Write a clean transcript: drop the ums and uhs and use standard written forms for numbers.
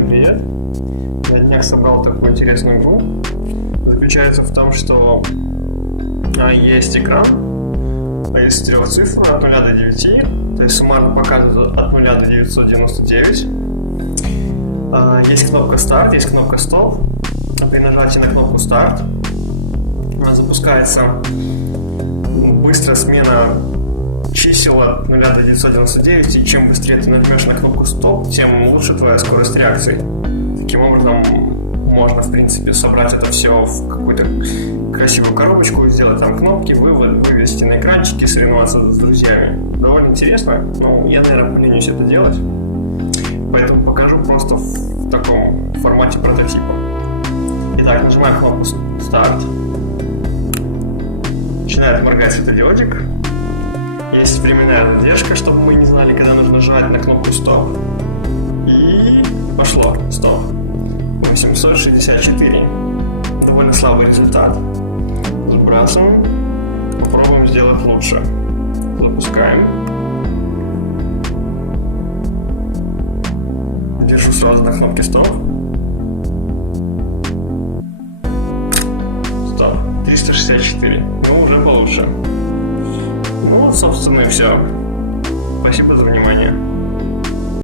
Всем привет! На днях собрал такую интересную игру. Заключается в том, что есть экран, есть стереоцифра от 0 до 9, то есть суммарно показывает от 0 до 999. Есть кнопка старт, есть кнопка стоп. При нажатии на кнопку старт запускается быстрая смена чисел от 0 до 999, и чем быстрее ты нажмешь на кнопку стоп, тем лучше твоя скорость реакции. Таким образом, можно, в принципе, собрать это все в какую-то красивую коробочку, сделать там кнопки, вывести на экранчики, соревноваться с друзьями. Довольно интересно, но я, наверное, поленюсь это делать. Поэтому покажу просто в таком формате прототипа. Итак, нажимаем кнопку старт. Начинает моргать светодиодик. Есть временная задержка, чтобы мы не знали, когда нужно нажать на кнопку стоп. И пошло. Стоп. 864. Довольно слабый результат. Сбрасываем. Попробуем сделать лучше. Запускаем. Держу сразу на кнопке стоп. Стоп. 364. Ну, уже получше. Ну вот, собственно, и все. Спасибо за внимание.